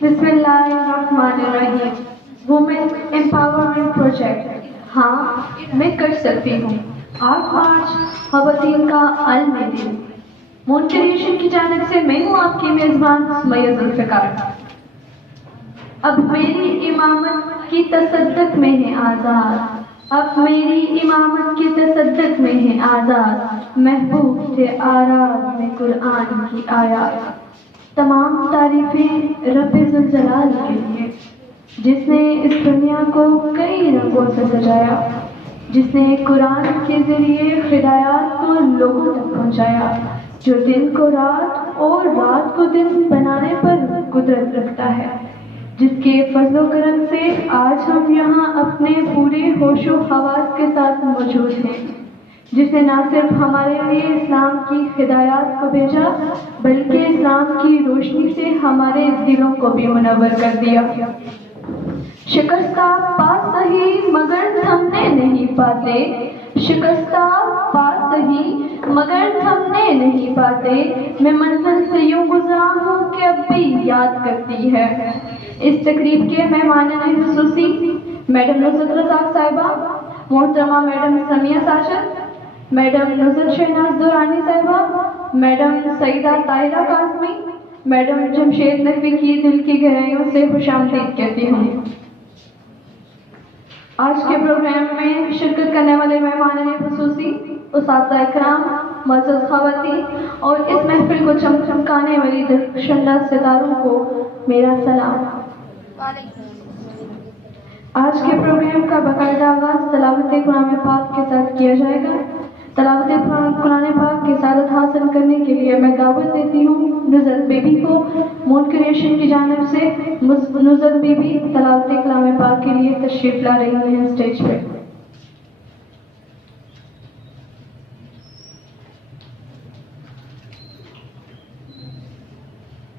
بسم اللہ الرحمن الرحیم. Women empowerment project. ہاں میں کر سکتی ہوں. 8 مارچ خواتین کا عالم دن. مون کریشن کی جانب سے میں ہوں آپ کی میزبان سمیہ ذوالفقار. اب میری امامت کی تصدق میں ہے آزاد. اب میری امامت کی تصدق میں ہے آزاد. محبوب تھے آراب میں قرآن کی آیات. تمام تعریفیں رب ذوالجلال کے لیے جس نے اس دنیا کو کئی رنگوں سے سجایا، جس نے قرآن کے ذریعے ہدایات کو لوگوں تک پہنچایا، جو دن کو رات اور رات کو دن بنانے پر قدرت رکھتا ہے، جس کے فضل و کرم سے آج ہم یہاں اپنے پورے ہوش و حواس کے ساتھ موجود ہیں، جس نے نہ صرف ہمارے لیے اسلام کی ہدایات کو بھیجا بلکہ اسلام کی روشنی سے ہمارے دلوں کو بھی منور کر دیا. شکستہ پاس سہی مگر تھمنے نہیں پاتے، شکستہ پاس سہی مگر تھمنے نہیں پاتے، میں منزل سے یوں گزرا ہوں کہ اب بھی یاد کرتی ہے. اس تقریب کے مہمان خصوصی میڈم نصرت رزاق صاحبہ، محترمہ میڈم سمیہ ساجد، میڈم نصرت شہناز دورانی صاحبہ، میڈم سعیدہ طاہرہ کاظمی، میڈم جمشید نقوی کی دل کی گہرائیوں سے خوش آمدید کہتی ہوں. آج کے پروگرام میں شرکت کرنے والے مہمان خصوصی، اساتذہ اکرام، معزز خواتین اور اس محفل کو چمکانے والی درخشندہ ستاروں کو میرا سلام. آج کے پروگرام کا باقاعدہ آغاز تلاوت قرآن پاک کے ساتھ کیا جائے گا. تلاوت قرآن پاک کی سعادت حاصل کرنے کے لیے میں دعوت دیتی ہوں نزل بی بی کو. مون کریشن کی جانب سے نزل بی بی تلاوت کلام پاک کے لیے تشریف لا رہی ہیں اسٹیج پہ.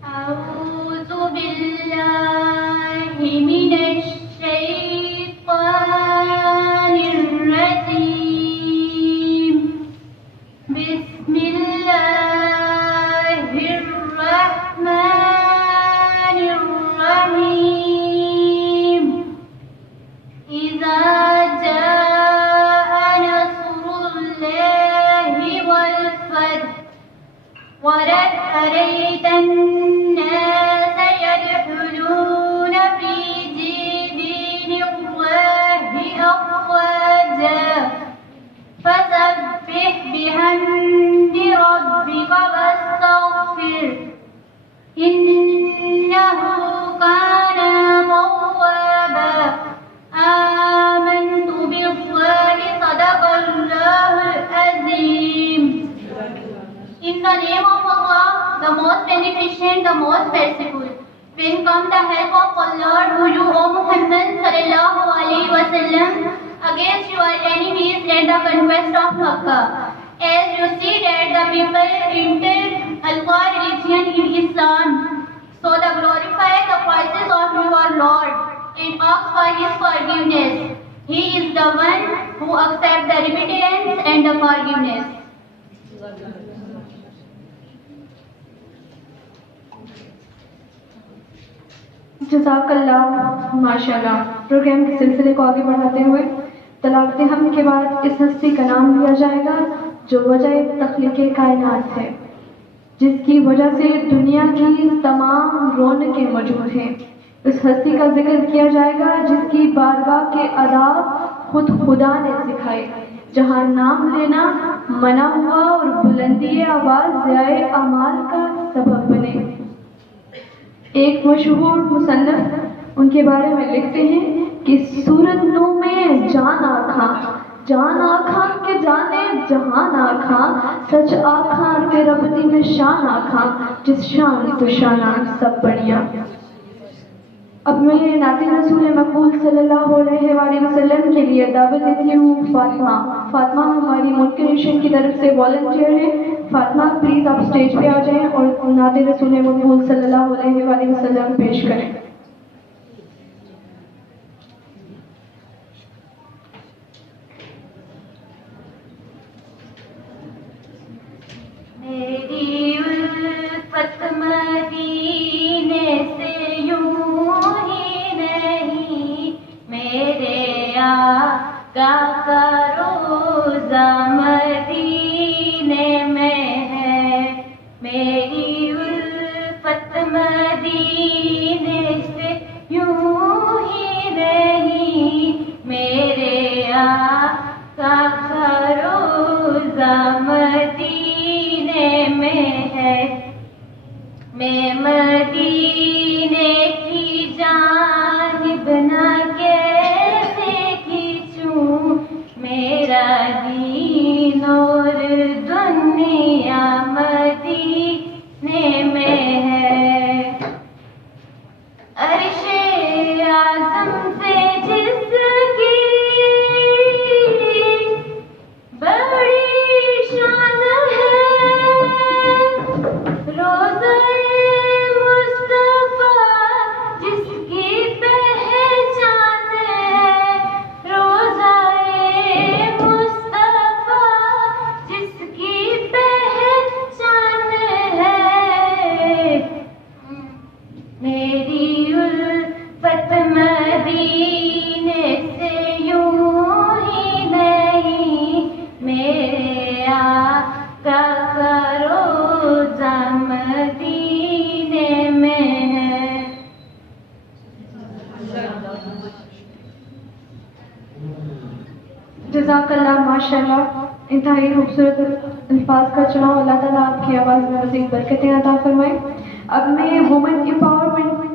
أعوذ بالله من الشيطان الرجيم. بسم الله الرحمن الرحيم. إذا جاء نصر الله والفتح ورأيت الناس يدخلون في دين الله أفواجا فسبح بحمد ربك واستغفر إنه كان توابا. آمنت بالله صدق الله العظيم. In the name of Allah, the most beneficent, the most merciful. When come the help of Allah to you, O Muhammad sallallahu alaihi wasallam, against your enemies and the conquest of Makkah. As you see that the people entered Al-Qaeda religion in Islam, so the glorify the voices of your Lord and ask for His forgiveness. He is the one who accepts the repentance and the forgiveness. جزاک اللہ. ماشاء اللہ. Programme کے سلسلے کو آگے بڑھاتے ہوئے تلاوت حمد کے بعد اس ہستی کا نام لیا جائے گا جو وجہ تخلیق کائنات ہے، جس کی وجہ سے دنیا کی تمام رونقیں موجود ہیں. اس ہستی کا ذکر کیا جائے گا جس کی بارگاہ کے آداب خود خدا نے سکھائے، جہاں نام لینا منع ہوا اور بلندی آواز ضیاء اعمال کا سبب بنے. ایک مشہور مصنف ان کے بارے میں لکھتے ہیں کہ صورت نو میں جان آکھاں، جان آکھاں کہ جانے جہان آکھاں، سچ آکھاں کہ رب دی میں شان آکھاں، جس شان تو شاناں سب بڑیاں. اب میں نعت رسول مقبول صلی اللہ علیہ وآلہ وسلم کے لیے دعوت دیتی ہوں فاطمہ. فاطمہ ہماری مون کریشن کی طرف سے والنٹیئر ہے. فاطمہ پلیز آپ اسٹیج پہ آ جائیں اور نعت رسول مقبول صلی اللہ علیہ وآلہ وسلم پیش کریں. میری الفت مدینے سے یوں کا روزہ مدینے میں ہے، میری الفت مدینے سے یوں ہی رہی، میرے آقا کا روزہ مدینے میں ہے، میں مدینے کی جانب نہ کیسے کھینچوں، میرا دین اور دنیا مدینے میں ہے، عرش اعظم سے جس کی بڑی شان ہے، روزہ مصطفیٰ جس کی پہچان ہے، روزہ مصطفیٰ جس کی پہچان ہے، میری الفت مدینے سے یوں ہی نہیں، میرے آقا کا روزہ مدینے میں ہے۔ جزاک اللہ، ماشاء اللہ، انتہائی خوبصورت الفاظ کا چناؤ، اللہ تعالیٰ آپ کی آواز میں مزید برکتیں عطا فرمائیں۔ اب میں وومن امپاورمنٹ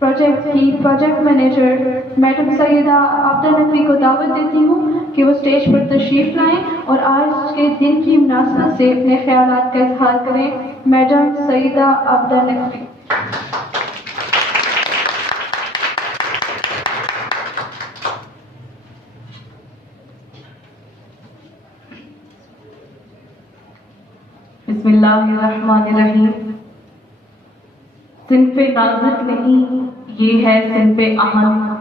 پروجیکٹ کی پروجیکٹ مینیجر میڈم سیدہ عابدہ نقوی کو دعوت دیتی ہوں کہ وہ اسٹیج پر تشریف لائیں اور آج کے دن کی مناسبت سے اپنے خیالات کا اظہار کریں۔ میڈم سیدہ عابدہ نقوی۔ بسم اللہ الرحمن الرحیم۔ صنف نازک نہیں، یہ ہے صنف اہم،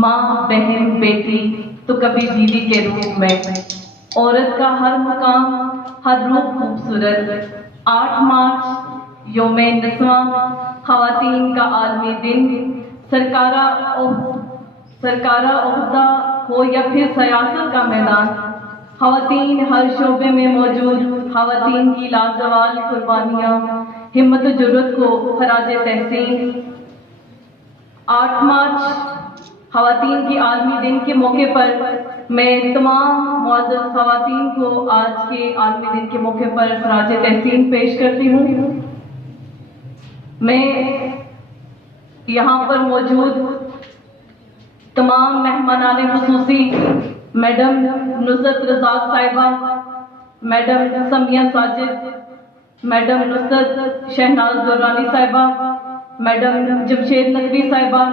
ماں بہن بیٹی تو کبھی بیوی کے روپ میں، عورت کا ہر مقام ہر روپ خوبصورت۔ 8 مارچ یوم نسواں، خواتین کا عالمی دن، سرکارہ عہدہ ہو یا پھر سیاست کا میدان، خواتین ہر شعبے میں موجود، خواتین کی لازوال قربانیاں، ہمت و جرأت کو خراج تحسین۔ 8 مارچ خواتین کے عالمی دن کے موقع پر میں تمام معزز خواتین کو آج کے عالمی دن کے موقع پر خراج تحسین پیش کرتی ہوں۔ میں یہاں پر موجود تمام مہمانان خصوصی میڈم نصرت رزاق صاحبہ، میڈم سمیہ ساجد، میڈم نصرت شہناز درانی صاحبہ، میڈم جمشید نقوی صاحبہ،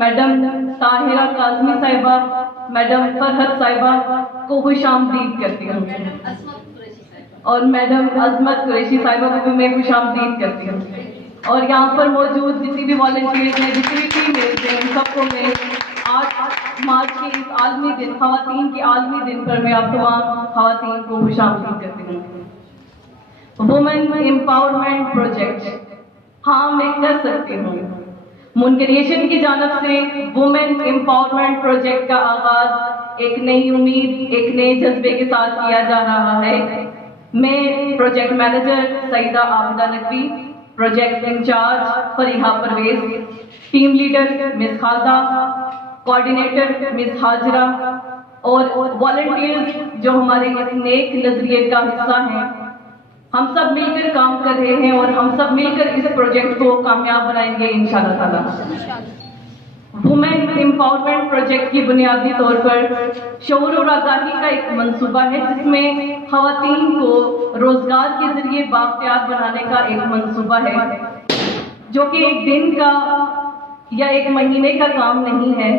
میڈم طاہرہ کاظمی صاحبہ، میڈم فرحت صاحبہ کو خوش آمدید کرتی ہوں، اور میڈم عظمت قریشی صاحبہ کو بھی میں خوش آمدید کرتی ہوں، اور یہاں پر موجود جتنی بھی والنٹیئرز ہیں، جتنی بھی فیمیلز ہیں، ان سب کو میں 8 مارچ کے اس عالمی دن، خواتین کے عالمی دن پر میں آپ تمام خواتین کو خوش آمدید کرتی ہوں۔ وومن امپاورمنٹ پروجیکٹ، ہاں میں کر سکتی ہوں، مونکریشن کی جانب سے وومن امپاورمنٹ پروجیکٹ کا آغاز ایک نئی امید، ایک نئے جذبے کے ساتھ کیا جا رہا ہے۔ میں project manager Syeda Abida Naqvi, project incharge Fariha Parvez, team leader miss Khalida, coordinator miss Hajra, اور والنٹیئرز جو ہمارے اس نیک نظریے کا حصہ ہیں، ہم سب مل کر کام کر رہے ہیں اور ہم سب مل کر اس پروجیکٹ کو کامیاب بنائیں گے انشاءاللہ تعالیٰ۔ وومن امپاورمنٹ پروجیکٹ کی بنیادی طور پر شعور اور آگاہی کا ایک منصوبہ ہے، جس میں خواتین کو روزگار کے ذریعے بااختیار بنانے کا ایک منصوبہ ہے، جو کہ ایک دن کا یا ایک مہینے کا کام نہیں ہے۔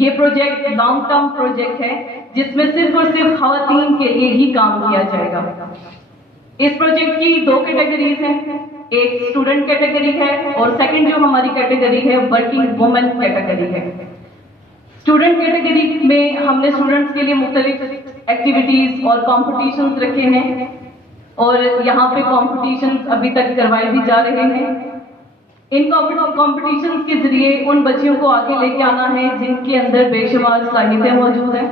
یہ پروجیکٹ لانگ ٹرم پروجیکٹ ہے، جس میں صرف اور صرف خواتین کے لیے ہی کام کیا جائے گا۔ اس پروجیکٹ کی 2 کیٹیگریز ہیں، ایک اسٹوڈنٹ کیٹیگری ہے اور سیکنڈ جو ہماری کیٹیگری ہے ورکنگ وومن کیٹیگری ہے۔ اسٹوڈنٹ کیٹیگری میں ہم نے اسٹوڈنٹس کے لیے مختلف ایکٹیویٹیز اور کمپٹیشنز رکھے ہیں، اور یہاں پہ کمپٹیشنز ابھی تک کروائے بھی جا رہے ہیں۔ ان کمپٹیشنز کے ذریعے ان بچیوں کو آگے لے کے آنا ہے جن کے اندر بے شمار صلاحیتیں موجود ہیں،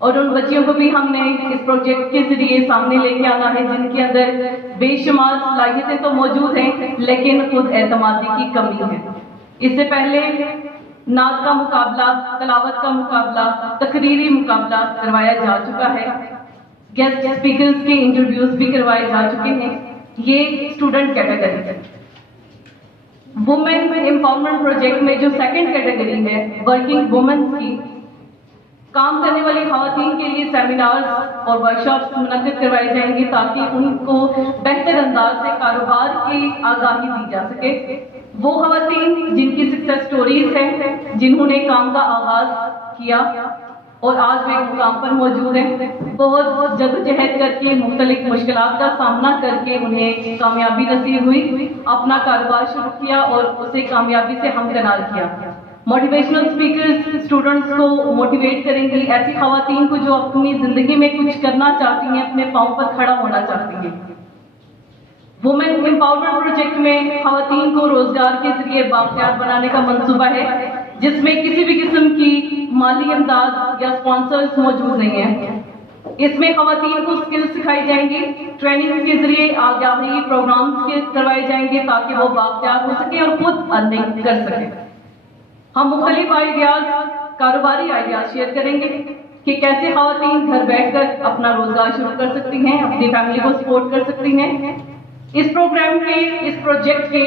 اور ان بچیوں کو بھی ہم نے اس پروجیکٹ کے ذریعے سامنے لے کے آنا ہے جن کے اندر بے شمار صلاحیتیں تو موجود ہیں لیکن خود اعتمادی کی کمی ہے. اس سے پہلے نعت کا مقابلہ، تلاوت کا مقابلہ، تقریری مقابلہ کروایا جا چکا ہے. گیسٹ اسپیکرز کے انٹرویوز بھی کروائے جا چکے ہیں. یہ اسٹوڈنٹ کیٹیگری ہے. وومن امپاورمنٹ پروجیکٹ میں جو سیکنڈ کیٹیگری ہے ورکنگ وومنس کی، کام کرنے والی خواتین کے لیے سیمینارز اور ورکشاپس منعقد کروائے جائیں گے تاکہ ان کو بہتر انداز سے کاروبار کی آگاہی دی جا سکے. وہ خواتین جن کی سکسیس سٹوریز ہیں، جنہوں نے کام کا آغاز کیا اور آج وہ ایک مقام پر موجود ہیں، بہت جدوجہد کر کے مختلف مشکلات کا سامنا کر کے انہیں کامیابی نصیب ہوئی، اپنا کاروبار شروع کیا اور اسے کامیابی سے ہمکنار کیا. موٹیویشنل اسپیکرز اسٹوڈنٹس کو موٹیویٹ کریں گی، ایسی خواتین کو جو اپنی زندگی میں کچھ کرنا چاہتی ہیں، اپنے پاؤں پر کھڑا ہونا چاہتی ہیں. وومن امپاورمنٹ پروجیکٹ میں خواتین کو روزگار کے ذریعے بااختیار بنانے کا منصوبہ ہے جس میں کسی بھی قسم کی مالی امداد یا اسپانسرز موجود نہیں ہیں. اس میں خواتین کو اسکلز سکھائی جائیں گی، ٹریننگ کے ذریعے آگاہی پروگرامز کروائے جائیں گے تاکہ وہ بااختیار ہو سکیں اور خود ارننگ کر سکیں. ہم مختلف آئیڈیاز، کاروباری آئیڈیاز شیئر کریں گے کہ کیسے خواتین گھر بیٹھ کر اپنا روزگار شروع کر سکتی ہیں، اپنی فیملی کو سپورٹ کر سکتی ہیں. اس پروگرام کے، اس پروجیکٹ کے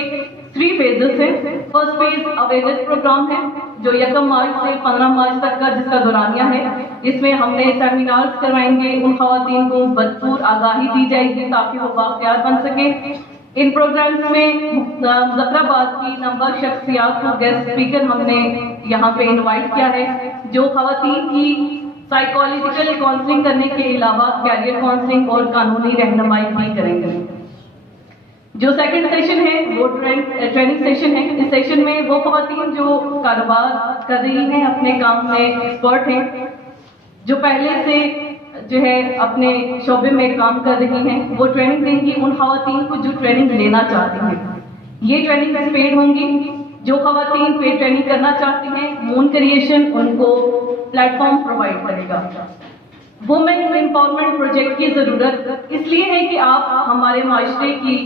3 فیزز ہیں. فرسٹ فیز اویئرنیس پروگرام ہے جو 1 مارچ سے 15 مارچ تک کا جس کا دورانیہ ہے. اس میں ہم نے سیمینارز کروائیں گے، ان خواتین کو بھرپور آگاہی دی جائے گی تاکہ وہ بااختیار بن سکیں. ان پروگرامز میں مظفرآباد کی نمبر شخصیات کو گیسٹ اسپیکر ہم نے یہاں پہ انوائٹ کیا ہے جو خواتین کی سائیکالوجیکل کاؤنسلنگ کرنے کے علاوہ کیریئر کاؤنسلنگ اور قانونی رہنمائی بھی کریں گے. جو سیکنڈ سیشن ہے وہ ٹریننگ سیشن ہے. اس سیشن میں وہ خواتین جو کاروبار کر رہی ہیں، اپنے کام میں ایکسپرٹ ہیں، جو پہلے سے جو ہے اپنے شعبے میں کام کر رہی ہیں، وہ ٹریننگ دیں گی ان خواتین کو جو ٹریننگ لینا چاہتی ہیں. یہ ٹریننگ پیڈ ہوں گی. جو خواتین پیڈ ٹریننگ کرنا چاہتی ہیں، مون کریشن ان کو پلیٹ فارم پرووائڈ کرے گا. وومن امپاورمنٹ پروجیکٹ کی ضرورت اس لیے ہے کہ آپ ہمارے معاشرے کی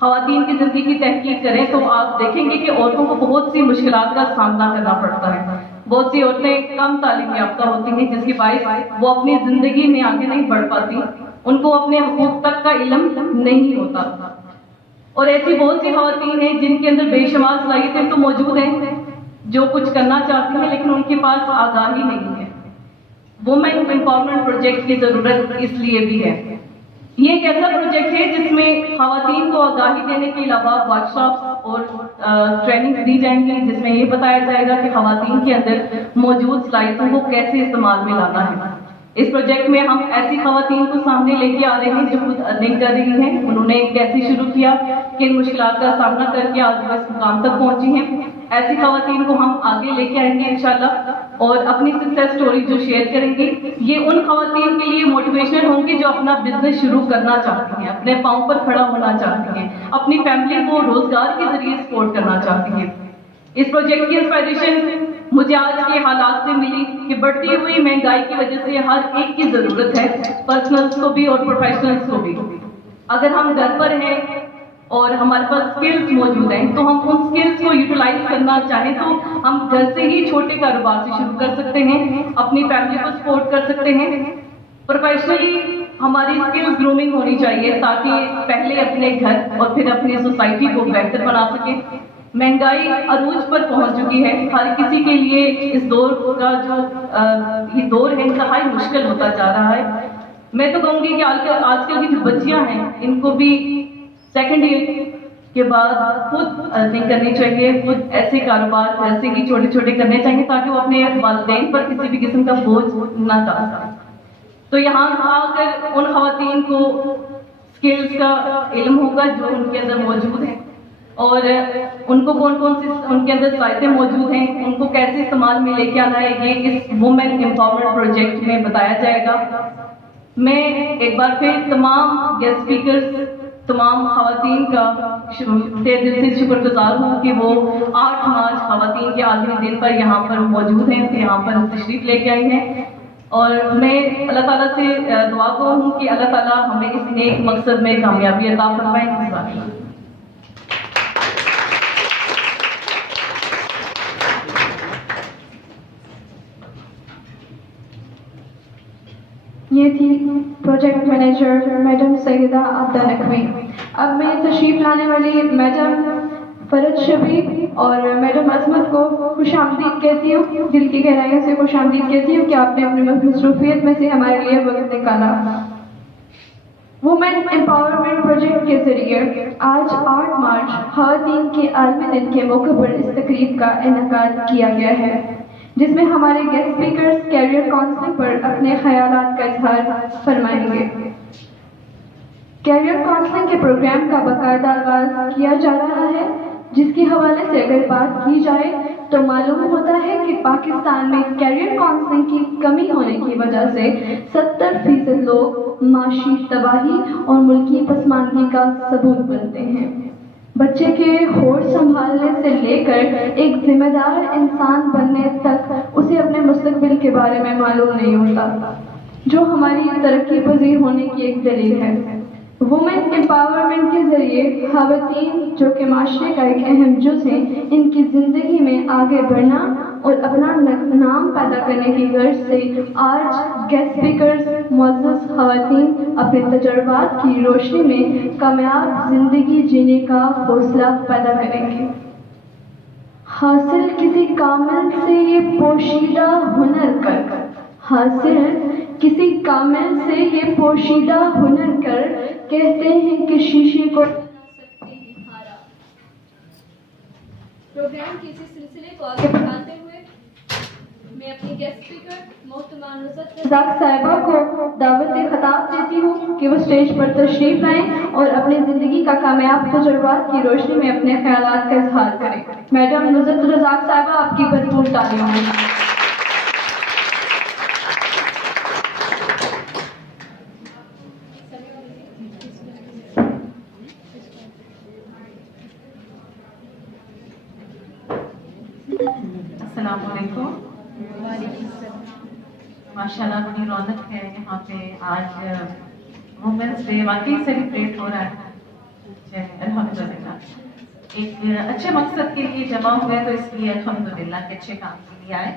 خواتین کی زندگی کی تحقیق کریں تو آپ دیکھیں گے کہ عورتوں کو بہت سی مشکلات کا سامنا کرنا پڑتا ہے. بہت سی عورتیں کم تعلیم یافتہ ہوتی ہیں جس کی باعث وہ اپنی زندگی میں آگے نہیں بڑھ پاتی، ان کو اپنے حقوق تک کا علم نہیں ہوتا. اور ایسی بہت سی خواتین ہیں جن کے اندر بے شمار صلاحیتیں تو موجود ہیں، جو کچھ کرنا چاہتی ہیں لیکن ان کے پاس آگاہی نہیں ہے. وومن امپاورمنٹ پروجیکٹ کی ضرورت اس لیے بھی ہے. یہ ایک ایسا پروجیکٹ ہے جس میں خواتین کو آگاہی دینے کے علاوہ ورکشاپس اور ٹریننگ دی جائیں گی جس میں یہ بتایا جائے گا کہ خواتین کے اندر موجود صلاحیتوں کو کیسے استعمال میں لانا ہے. اس پروجیکٹ میں ہم ایسی خواتین کو سامنے لے کے آ رہے ہیں جو خود ارننگ کر رہی ہیں، انہوں نے کیسے شروع کیا، کن مشکلات کا سامنا کر کے آج وہ اس مقام تک پہنچی ہیں. ایسی خواتین کو ہم آگے لے کے آئیں گے انشاءاللہ اور اپنی سکسیس سٹوری جو شیئر کریں گے یہ ان خواتین کے لیے موٹیویشن ہوں گی جو اپنا بزنس شروع کرنا چاہتی ہیں، اپنے پاؤں پر کھڑا ہونا چاہتی ہیں، اپنی فیملی کو روزگار کے ذریعے سپورٹ کرنا چاہتی ہیں. اس پروجیکٹ کی انسپائریشن مجھے آج کے حالات سے ملی کہ بڑھتی ہوئی مہنگائی کی وجہ سے ہر ایک کی ضرورت ہے، پرسنلز کو بھی اور پروفیشنلز کو بھی. اگر ہم گھر پر ہیں اور ہمارے پاس اسکلز موجود ہیں تو ہم ان اسکلز کو یوٹیلائز کرنا چاہیں تو ہم گھر سے ہی چھوٹے کاروبار سے شروع کر سکتے ہیں، اپنی فیملی کو سپورٹ کر سکتے ہیں. پروفیشنلی ہماری اسکلز گرومنگ ہونی چاہیے تاکہ پہلے اپنے گھر اور پھر اپنی سوسائٹی کو بہتر بنا سکیں. مہنگائی عروج پر پہنچ چکی ہے، ہر کسی کے لیے اس دور کا جو یہ دور ہے انتہائی مشکل ہوتا جا رہا ہے. میں تو کہوں گی کہ آج کل کی جو بچیاں ہیں ان کو بھی سیکنڈ ایئر کے بعد خود ارننگ کرنی چاہیے، خود ایسے کاروبار ایسے ہی چھوٹے چھوٹے کرنے چاہیے تاکہ وہ اپنے والدین پر کسی بھی قسم کا بوجھ نہ ڈال سکیں. تو یہاں آ کر ان خواتین کو اسکلز کا علم ہوگا جو ان کے اندر موجود ہیں اور ان کو کون کون سی ان کے اندر صلاحیتیں موجود ہیں، ان کو کیسے استعمال میں لے کے آنا ہے، یہ اس وومن امپاورمنٹ پروجیکٹ میں بتایا جائے گا. میں ایک بار پھر تمام گیسٹ اسپیکرز، تمام خواتین کا دل سے شکر گزار ہوں کہ وہ 8 مارچ خواتین کے عالمی دن پر یہاں پر موجود ہیں، یہاں پر تشریف لے کے آئی ہیں. اور میں اللہ تعالیٰ سے دعا گو ہوں کہ اللہ تعالیٰ ہمیں اس نیک مقصد میں کامیابی عطا فرمائیں. یہ تھی پروجیکٹ مینیجر میڈم سیدہ عبدہ نقوی. اب میں تشریف لانے والی میڈم فرد شبیب اور میڈم عظمت کو خوش آمدید کہتی ہوں، دل کی گہرائیوں سے خوش آمدید کہتی ہوں کہ آپ نے اپنی مصروفیت میں سے ہمارے لیے وقت نکالا. وومن امپاورمنٹ پروجیکٹ کے ذریعے آج 8 مارچ خواتین کے عالمی دن کے موقع پر اس تقریب کا انعقاد کیا گیا ہے، جس میں ہمارے گیسٹ اسپیکرز کیریئر کاؤنسلنگ پر اپنے خیالات کا اظہار فرمائیں گے. کیریئر کاؤنسلنگ کے پروگرام کا باقاعدہ آغاز کیا جا رہا ہے، جس کے حوالے سے اگر بات کی جائے تو معلوم ہوتا ہے کہ پاکستان میں کیریئر کاؤنسلنگ کی کمی ہونے کی وجہ سے 70% لوگ معاشی تباہی اور ملکی پسماندگی کا ثبوت بنتے ہیں. بچے کے ہوش سنبھالنے سے لے کر ایک ذمہ دار انسان بننے تک اسے اپنے مستقبل کے بارے میں معلوم نہیں ہوتا، جو ہماری ترقی پذیر ہونے کی ایک دلیل ہے. وومن امپاورمنٹ کے ذریعے خواتین جو کہ معاشرے کا ایک اہم جز ہیں، ان کی زندگی میں آگے بڑھنا اور اپنا نام پیدا کرنے کی غرض سے آج گیسٹ اسپیکرز معزز خواتین اپنے تجربات کی روشنی میں کامیاب زندگی جینے کا حوصلہ پیدا کریں گے. حاصل کسی کامل سے یہ پوشیدہ ہنر کر، حاصل کسی کامل سے یہ پوشیدہ ہنر کر، کہتے ہیں کہ شیشے کو پروگرام کے اسی سلسلے کو آگے بڑھاتے ہوئے میں اپنی گیسٹ اسپیکر محترمہ نصرت رزاق صاحبہ کو دعوت خطاب دیتی ہوں کہ وہ اسٹیج پر تشریف لائیں اور اپنی زندگی کا کامیاب تجربات کی روشنی میں اپنے خیالات کا اظہار کریں. میڈم نصرت رزاق صاحبہ، آپ کی بھرپور تعریف. السلام علیکم. ماشاء اللہ بڑی رونق ہے یہاں پہ. آج وومنس ڈے واقعی سیلیبریٹ ہو رہا ہے. الحمدللہ ایک اچھے مقصد کے لیے جمع ہوئے، تو اس لیے الحمدللہ کہ اچھے کام کے لیے آئے.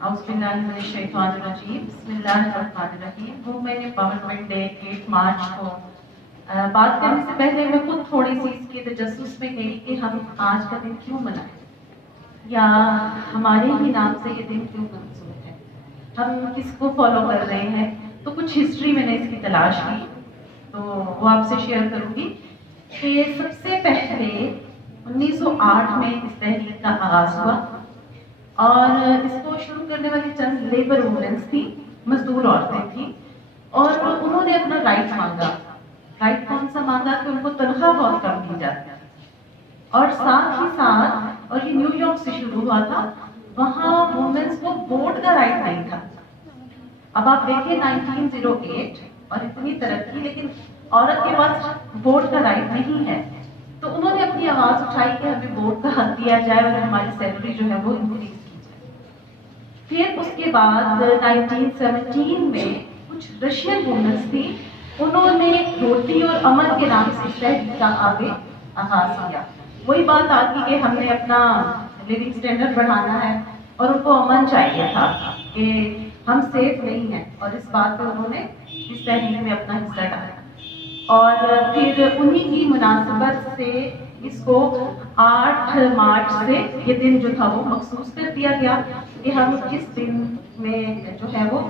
اعوذ باللہ من الشیطان الرجیم، بسم اللہ الرحمن الرحیم. وومن امپاورمنٹ ڈے 8 مارچ کو بات کرنے سے پہلے میں خود تھوڑی سی اس کے تجسس میں گئی کہ ہم آج کا دن کیوں منائیں، یا ہمارے ہی نام سے یہ دن کیوں منسوب ہے، ہم کس کو فالو کر رہے ہیں. تو کچھ ہسٹری میں نے اس کی تلاش کی تو وہ آپ سے شیئر کروں گی کہ سب سے پہلے 1908 میں اس تحریک کا آغاز ہوا، اور اس کو شروع کرنے والی چند لیبر وومنس تھیں، مزدور عورتیں تھیں، اور انہوں نے اپنا رائٹ مانگا. رائٹ کون سا مانگا کہ ان کو تنخواہ بہت کم دی جاتی ہے، اور ساتھ ہی ساتھ، اور یہ نیو یارک سے شروع ہوا تھا، وہاں وومنس کو ووٹ کا رائٹ نہیں تھا. اب آپ دیکھیں 1908 اور اتنی ترقی، لیکن عورت کے پاس ووٹ کا رائٹ نہیں ہے. تو انہوں نے اپنی آواز اٹھائی کہ ہمیں ووٹ کا حق دیا جائے اور ہماری سیلری جو ہے وہ انکریز کی جائے. پھر اس کے بعد 1917 میں کچھ رشین وومنس تھی، انہوں نے روٹی اور امن کے نام سے اس تحریک کا آگے آغاز کیا. وہی بات آتی کہ ہم نے اپنا لیونگ اسٹینڈرڈ بڑھانا ہے اور ان کو امن چاہیے تھا کہ ہم سیف نہیں ہیں، اور اس بات پہ انہوں نے اس تحریک میں اپنا حصہ ڈالا. اور پھر انہی کی مناسبت سے اس کو 8 مارچ سے یہ دن جو تھا وہ مخصوص کر دیا گیا کہ ہم اس دن میں جو ہے وہ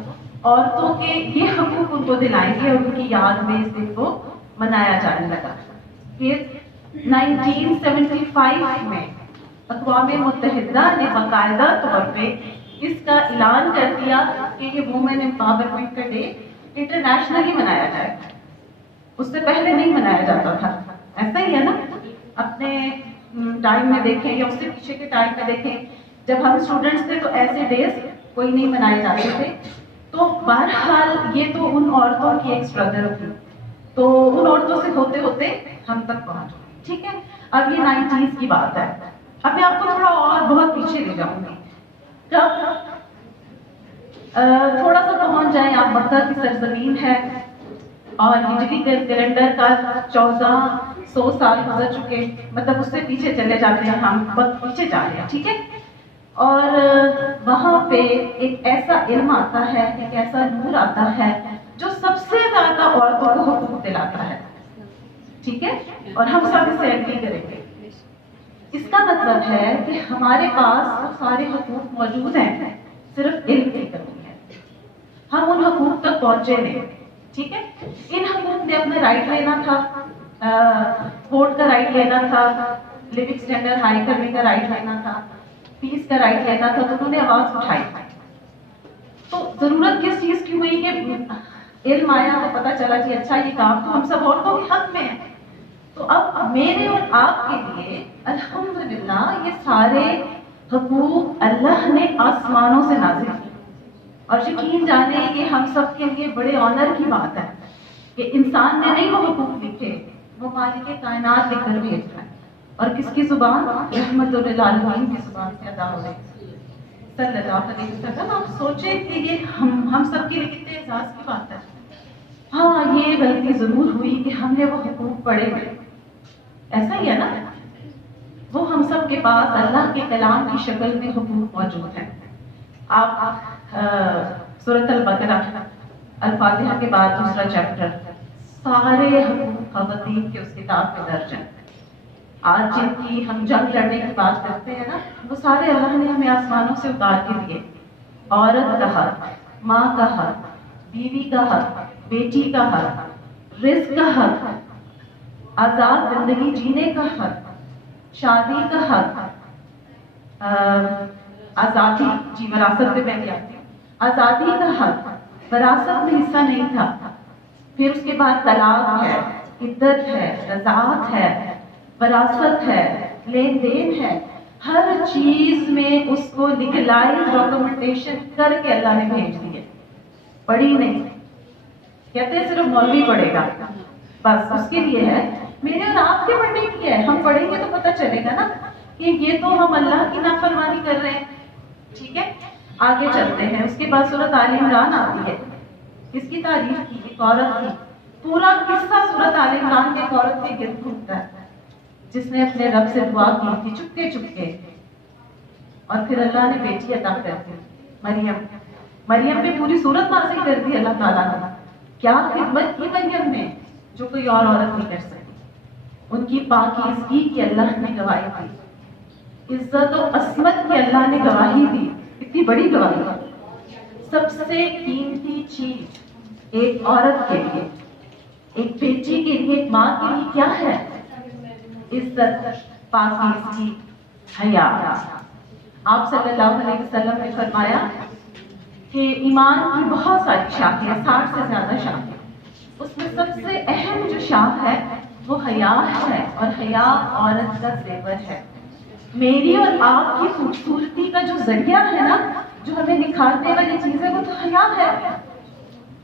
عورتوں کے یہ حقوق ان کو دلائیں گے، اور ان کی یاد میں اس دن کو منایا جانے لگا. پھر 1975 میں اقوام متحدہ نے باقاعدہ طور پہ اس کا اعلان کر دیا کہ یہ وومن امپاورمنٹ کا ڈے انٹرنیشنلی منایا جائے. اس سے پہلے نہیں منایا جاتا تھا. ایسا ہی ہے نا، اپنے ٹائم میں دیکھیں یا اس سے پیچھے کے ٹائم میں دیکھیں، جب ہم اسٹوڈنٹس تھے تو ایسے ڈیز کوئی نہیں منائے جاتے تھے. تو بہرحال یہ تو ان عورتوں کی ایک اسٹرگل تھی، تو ان عورتوں سے ہوتے ہوتے ہم تک پہنچ. ٹھیک ہے، اب یہ 90s کی بات ہے. اب میں آپ کو تھوڑا اور بہت پیچھے لے جاؤں گی. تھوڑا سا پہنچ جائیں آپ، مکہ کی سرزمین ہے اور ہجری کیلنڈر کا 1400 سال گزر چکے، مطلب اس سے پیچھے چلے جاتے ہیں، ہم بہت پیچھے جا رہے ہیں، ٹھیک ہے. اور وہاں پہ ایک ایسا علم آتا ہے، ایک ایسا نور آتا ہے جو سب سے زیادہ عورتوں کو حقوق دلاتا ہے، ٹھیک ہے. اور ہم سب اسے ایگری کریں گے. اس کا مطلب ہے کہ ہمارے پاس وہ سارے حقوق موجود ہیں، صرف علم کی کمی ہے، ہم ان حقوق تک پہنچے نہیں، ٹھیک ہے. ان حقوق نے اپنا رائٹ لینا تھا، ووٹ کا رائٹ لینا تھا، لیونگ اسٹینڈرڈ ہائی کرنے کا رائٹ لینا تھا، فیس کا رائٹ لینا تھا، تو انہوں نے آواز اٹھائی. تو ضرورت کس چیز کی ہوئی کہ علم آیا تو پتا چلا کہ اچھا یہ کام تو ہم سب عورتوں کے حق میں ہے. تو اب میرے اور آپ کے لیے الحمدللہ یہ سارے حقوق اللہ نے آسمانوں سے نازل کیے. اور یقین جانے یہ ہم سب کے لیے بڑے آنر کی بات ہے کہ انسان نے نہیں وہ حقوق لکھے، وہ مالک کائنات لکھ کر بھیجا ہے. اور کس کی زبان؟ رحمت للعالمین کی زبان سے ادا ہو رہی صلی اللہ علیہ وسلم. آپ سوچیں کہ یہ ہم سب کے لیے کتنے اعزاز کی بات ہے. ہاں یہ غلطی ضرور ہوئی کہ ہم نے وہ حقوق پڑھے ہوئے، ایسا ہی ہے نا. وہ ہم سب کے پاس اللہ کے کلام کی شکل میں حقوق موجود ہیں. آپ سورۃ البقرہ الفاتحہ کے بعد دوسرا چیپٹر، سارے حقوق خواتین کے اس کتاب میں درج ہیں. آج جن کی ہم جنگ لڑنے کی بات کرتے ہیں نا، وہ سارے اللہ نے ہمیں آسمانوں سے اتار کے دیے. عورت کا حق، ماں کا حق، بیوی کا حق، بیٹی کا حق، رزق کا حق، آزاد زندگی جینے کا حق، شادی کا حق، آزادی، جی وراثت پہ میں بھی آتی ہوں، آزادی کا حق، وراثت میں حصہ نہیں تھا. پھر اس کے بعد طلاق ہے، عدت ہے، رضاعت ہے، وراثت ہے، لین دین ہے. ہر چیز میں اس کو لیگلائز ڈاکومنٹیشن کر کے اللہ نے بھیج دی ہے. پڑھی نہیں، کہتے ہیں صرف مولوی پڑھے گا، بس اس کے لیے ہے. میرے اور آپ کے پڑھنے کی ہے. ہم پڑھیں گے تو پتہ چلے گا نا کہ یہ تو ہم اللہ کی نافرمانی کر رہے ہیں، ٹھیک ہے. آگے چلتے ہیں. اس کے بعد سورۃ آل عمران آتی ہے. کس کی تعریف کی؟ ایک عورت کی. پورا قصہ سورۃ آل عمران کے ایک عورت کے گرد گھومتا ہے جس نے اپنے رب سے دعا کی تھی چپکے چپکے، اور پھر اللہ نے بیٹی عطا کر دی، مریم. مریم پہ پوری سورت نازل کر دی اللہ تعالیٰ نے. کیا خدمت کی مریم نے جو کوئی اور عورت نہیں کر سکتی. ان کی پاکیزگی کی اللہ نے گواہی دی، عزت و عصمت کی اللہ نے گواہی دی. اتنی بڑی گواہی. سب سے قیمتی چیز ایک عورت کے لیے، ایک بیٹی کے لیے، ایک ماں کے لیے کیا ہے؟ عزت، پاکیزگی، حیا. آپ صلی اللہ علیہ وسلم نے فرمایا کہ ایمان کی بہت ساری شاخیں ہیں، 60 سے زیادہ شاخیں. اس میں سب سے اہم جو شاخ ہے وہ حیا ہے، اور حیا عورت کا زیور ہے. میری اور آپ کی خوبصورتی کا جو ذریعہ ہے نا، جو ہمیں نکھارنے والی چیز ہے، وہ تو حیا ہے.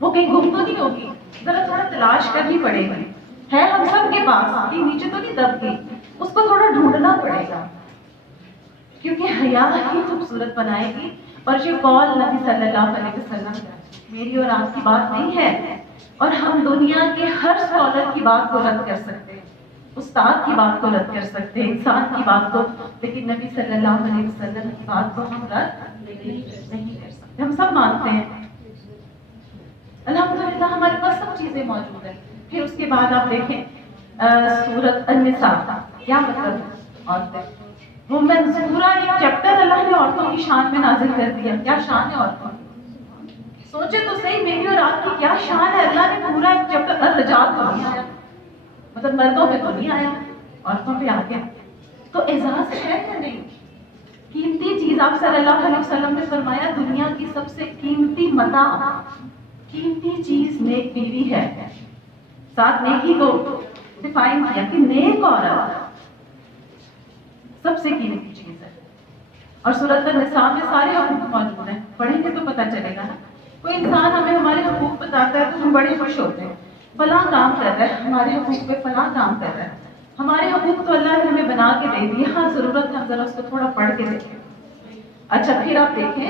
وہ کہیں گم تو نہیں ہوگی، ذرا تھوڑا تلاش کرنی پڑے گی. ہے ہم سب کے پاس، کہ نیچے تو نہیں دب گئی، اس کو تھوڑا ڈھونڈنا پڑے گا، کیونکہ حیا ہی خوبصورت بنائے گی. اور یہ قول نبی صلی اللہ علیہ وسلم میری اور آپ کی بات نہیں ہے. اور ہم دنیا کے ہر اسکالر کی بات کو رد کر سکتے ہیں، استاد کی بات کو رد کر سکتے ہیں، انسان کی بات کو، لیکن نبی صلی اللہ علیہ وسلم کی بات کو ہم رد نہیں کر سکتے. ہم سب مانتے ہیں. الحمدللہ ہمارے پاس سب چیزیں موجود ہیں. پھر اس کے بعد آپ دیکھیں سورۃ النساء، کیا مطلب ہے؟ عورتیں، وومن، پورا ایک چیپٹر اللہ نے عورتوں کی شان میں نازل کر دیا. کیا شان ہے عورتوں کی؟ سوچے تو صحیح، میری اور آپ کی کیا شان ہے. اللہ نے پورا ایک چیپٹر، الرجال تو نہیں آیا، مطلب مردوں پہ تو نہیں آیا، عورتوں پہ آ گیا. تو اعزاز ہے یا نہیں؟ قیمتی چیز. آپ صلی اللہ علیہ وسلم نے فرمایا دنیا کی سب سے قیمتی متاع، قیمتی چیز نیک بیوی ہے. ساتھ نیکی کو ڈیفائن کیا کہ نیک عورت سب سے قیمتی چیز ہے. اور سورۃ النساء میں سارے حقوق موجود ہیں. پڑھیں گے تو پتہ چلے گا نا. کوئی انسان ہمیں ہمارے حقوق بتاتا ہے تو ہم بڑے خوش ہوتے ہیں، فلاں کام کر رہا ہے، ہمارے حقوق پہ فلاں کام کر رہا ہے. ہمارے حقوق تو اللہ نے ہمیں بنا کے دے دیے. ہاں ضرورت ہے ہم ذرا اس کو تھوڑا پڑھ کے دیکھیں. اچھا پھر آپ دیکھیں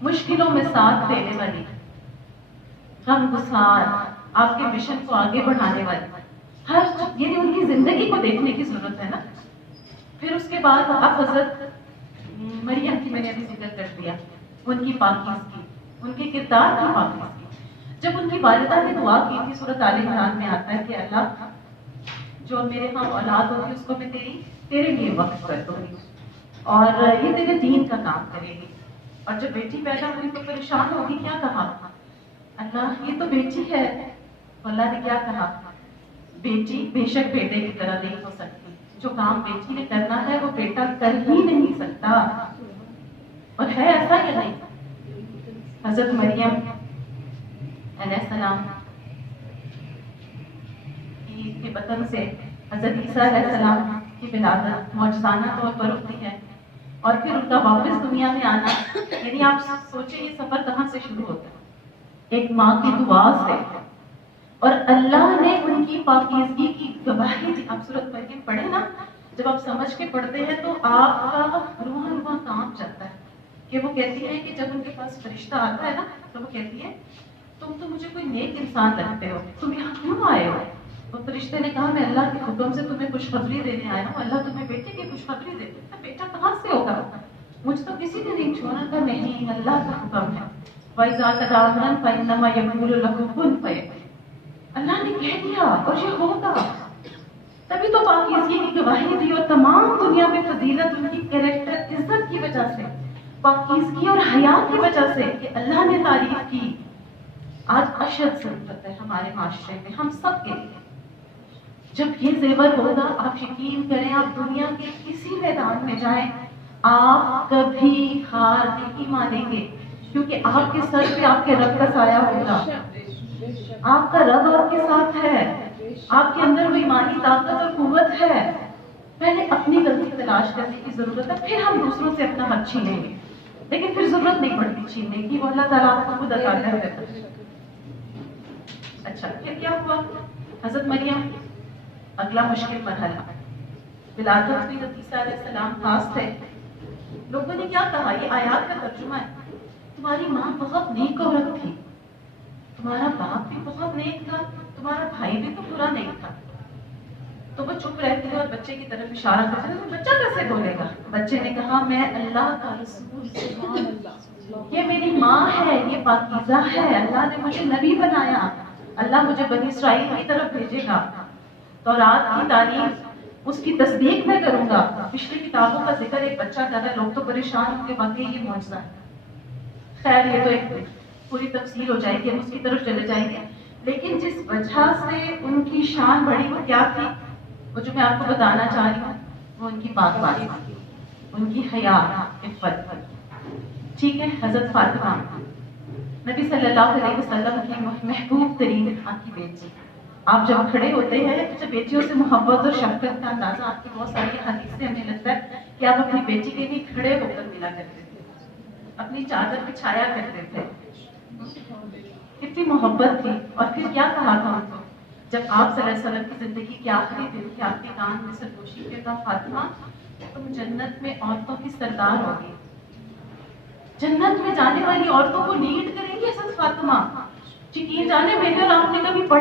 مشکلوں میں ساتھ دینے والی، غم گسار، آپ کے مشن کو آگے بڑھانے والی، ہر یعنی ان کی زندگی کو دیکھنے کی ضرورت ہے نا. پھر اس کے بعد اب حضرت مریم کی میں نے ابھی ذکر کر دیا، ان کی پاکیزگی، ان کے کردار کی پاکیزگی. جب ان کی والدہ نے دعا کی تھی، سورۃ آل عمران میں آتا ہے کہ اللہ جو میرے ہاں اولاد ہوگی اس کو میں تیرے لیے وقف کر دوں گی اور یہ تیرے دین کا کام کرے گی. اور جب بیٹی پیدا ہوئی تو پریشان ہوگی، کیا کہا اللہ یہ تو بیٹی ہے. اللہ نے کیا کہا بیٹی بے شک بیٹے کی طرح نہیں ہو سکتی، جو کام بیٹی نے کرنا ہے وہ بیٹا کر ہی نہیں سکتا. اور ہے ایسا یا نہیں؟ حضرت مریم علیہ السلام کے بطن سے حضرت عیسیٰ علیہ السلام کی ولادت معجزانہ طور پر ہوتی ہے، اور پھر ان کا واپس دنیا میں آنا. یعنی آپ سوچیں یہ سفر کہاں سے شروع ہوتا ہے؟ ایک ماں کی دعا سے، اور اللہ نے ان کی پاکیزگی کی گواہی دی. آپ سورۃ مریم پڑھیں نا، جب آپ سمجھ کے پڑھتے ہیں تو آپ کا روح کام چلتا ہے کہ وہ کہتی ہے کہ جب ان کے پاس فرشتہ آتا ہے نا تو وہ کہتی ہے تم تو مجھے کوئی نیک انسان لگتے ہو، تم یہاں کیوں آئے ہو؟ تو فرشتے نے کہا میں اللہ کے حکم سے تمہیں خوشخبری دینے آیا ہوں، اللہ تمہیں بیٹے کی خوشخبری دیتے. بیٹا کہاں سے ہوگا؟ مجھ تو کسی نے نہیں چھوڑا. تھا نہیں، اللہ کا حکم ہے. وَإِذَا قَضَىٰ أَمْرًا فَإِنَّمَا يَقُولُ لَهُ كُن فَيَكُونُ. اللہ نے کہہ دیا اور یہ ہوگا. تبھی تو پاکیزگی کی گواہی دی، اور تمام دنیا میں فضیلت ان کی کیریکٹر عزت کی وجہ سے، پاکیزگی اور حیا کی وجہ سے کہ اللہ نے تعریف کی. آج اشد ضرورت ہے ہمارے معاشرے میں ہم سب کے لیے. جب یہ زیور ہوگا آپ یقین کریں، آپ دنیا کے کسی میدان میں جائیں آپ کبھی ہار نہیں مانیں گے، کیونکہ آپ کے سر پہ آپ کے رب کا سایہ ہوگا. آپ کا رب آپ کے ساتھ ہے، آپ کے اندر وہ ایمانی طاقت اور قوت ہے. پہلے اپنی غلطی تلاش کرنے کی ضرورت ہے، پھر ہم دوسروں سے اپنا حق چھینیں گے، لیکن پھر ضرورت نہیں پڑتی چھیننے کی، وہ اللہ تعالیٰ آپ کو خود عطا کر دیتا ہے. اچھا پھر کیا ہوا؟ حضرت مریم اگلا مشکل مرحلہ، ولادت ہوئی. عیسیٰ علیہ السلام خاص تھے. لوگوں نے کیا کہا؟ یہ آیات کا ترجمہ ہے، تمہاری ماں بہت نیک عورت تھی، تمہارا باپ بھی بہت نیک تھا، تمہارا بھائی بھی تو برا نہیں تھا. تو وہ چپ رہتے ہیں اور بچے کی طرف اشارہ کرتے ہیں. بچہ کیسے بولے گا؟ بچے نے کہا میں اللہ کا رسول، یہ میری ماں ہے، یہ پاکیزہ ہے، اللہ نے مجھے نبی بنایا، اللہ مجھے بنی اسرائیل کی طرف بھیجے گا، تورات کی تعلیم اس کی تصدیق میں کروں گا. پچھلی کتابوں کا ذکر ایک بچہ کر رہا ہے، لوگ تو پریشان ہوں گے، واقعی یہ معجزہ ہے. خیر یہ تو ایک پوری تفصیل ہو جائے گی، ہم اس کی طرف چلے جائیں گے. لیکن جس وجہ سے ان کی شان بڑھی وہ کیا تھی؟ وہ جو میں آپ کو بتانا چاہ رہی ہوں وہ ان کی پاک بازی، ان کی حیا، عفت. ٹھیک ہے، حضرت فاطمہ نبی صلی اللہ علیہ وسلم کی محبوب ترین آپ کی بیٹی. آپ جب کھڑے ہوتے ہیں جب بیٹیوں سے محبت اور شفقت کا اندازہ آپ کی بہت ساری حدیث سے ہمیں لگتا ہے کہ آپ اپنی بیٹی کے لیے کھڑے ہو کر ملا کرتے تھے، اپنی چادر بچھایا کرتے تھے. کتنی محبت تھی. اور پھر کیا کہا تھا ان کو جب آپ صلی اللہ علیہ وسلم کی زندگی کے آخری دن کے آپ کے کان میں سرپوشی پہ کہا فاطمہ تم جنت میں عورتوں کی سردار ہوگی، جنت میں جانے والی عورتوں کو لیڈ کریں گی حضرت فاطمہ. یقین جانے میں اگر آپ نے کبھی پڑھا